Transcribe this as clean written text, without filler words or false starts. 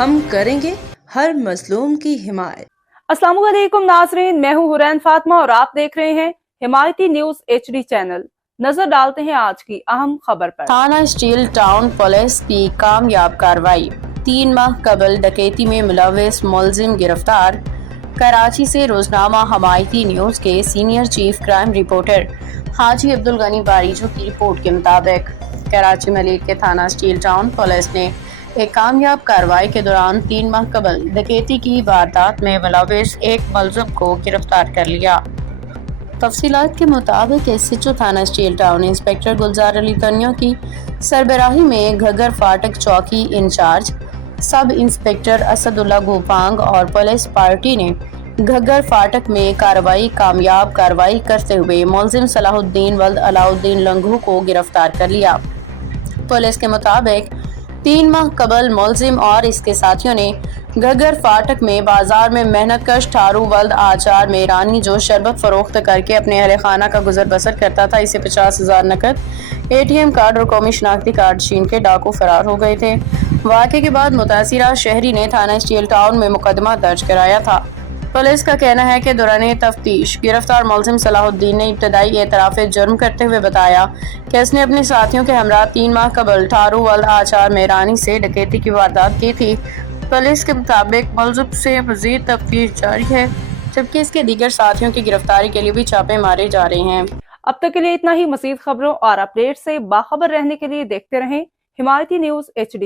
ہم کریں گے ہر مظلوم کی حمایت۔ السلام علیکم ناظرین، میں ہوں حورین فاطمہ اور آپ دیکھ رہے ہیں حمایتی نیوز HD چینل۔ نظر ڈالتے ہیں آج کی اہم خبر پر۔ تھانہ اسٹیل ٹاؤن پولیس کی کامیاب کارروائی، 3 ماہ قبل ڈکیتی میں ملوث ملزم گرفتار۔ کراچی سے روزنامہ حمایتی نیوز کے سینئر چیف کرائم رپورٹر حاجی عبدالغنی باریچو کی رپورٹ کے مطابق کراچی ملیٹ کے تھانہ اسٹیل ٹاؤن پولیس نے ایک کامیاب کارروائی کے دوران 3 ماہ قبل ڈکیتی کی واردات میں ملوث ایک ملزم کو گرفتار کر لیا۔ تفصیلات کے مطابق SHO تھانہ اسٹیل ٹاؤن انسپکٹر گلزار علی تنیو کی سربراہی میں گھگر فاٹک چوکی انچارج سب انسپکٹر اسد اللہ گوپانگ اور پولیس پارٹی نے گھگر فاٹک میں کامیاب کارروائی کرتے ہوئے ملزم صلاح الدین ولد علاء الدین لنگھو کو گرفتار کر لیا۔ پولیس کے مطابق 3 ماہ قبل ملزم اور اس کے ساتھیوں نے گھگر فاٹک میں بازار میں محنت کش ٹھارو ولد آچار میرانی جو شربت فروخت کر کے اپنے اہل خانہ کا گزر بسر کرتا تھا، اسے 50,000 نقد ATM کارڈ اور قومی شناختی کارڈ چھین کے ڈاکو فرار ہو گئے تھے۔ واقعے کے بعد متاثرہ شہری نے تھانہ اسٹیل ٹاؤن میں مقدمہ درج کرایا تھا۔ پولیس کا کہنا ہے کہ دوران تفتیش گرفتار ملزم صلاح الدین نے ابتدائی اعتراف جرم کرتے ہوئے بتایا کہ اس نے اپنے ساتھیوں کے ہمراہ 3 ماہ قبل ٹھارو ولد آچار میرانی سے ڈکیتی کی واردات کی تھی۔ پولیس کے مطابق ملزم سے مزید تفتیش جاری ہے، جبکہ اس کے دیگر ساتھیوں کی گرفتاری کے لیے بھی چھاپے مارے جا رہے ہیں۔ اب تک کے لیے اتنا ہی۔ مزید خبروں اور اپڈیٹ سے باخبر رہنے کے لیے دیکھتے رہیں حمایتی نیوز HD۔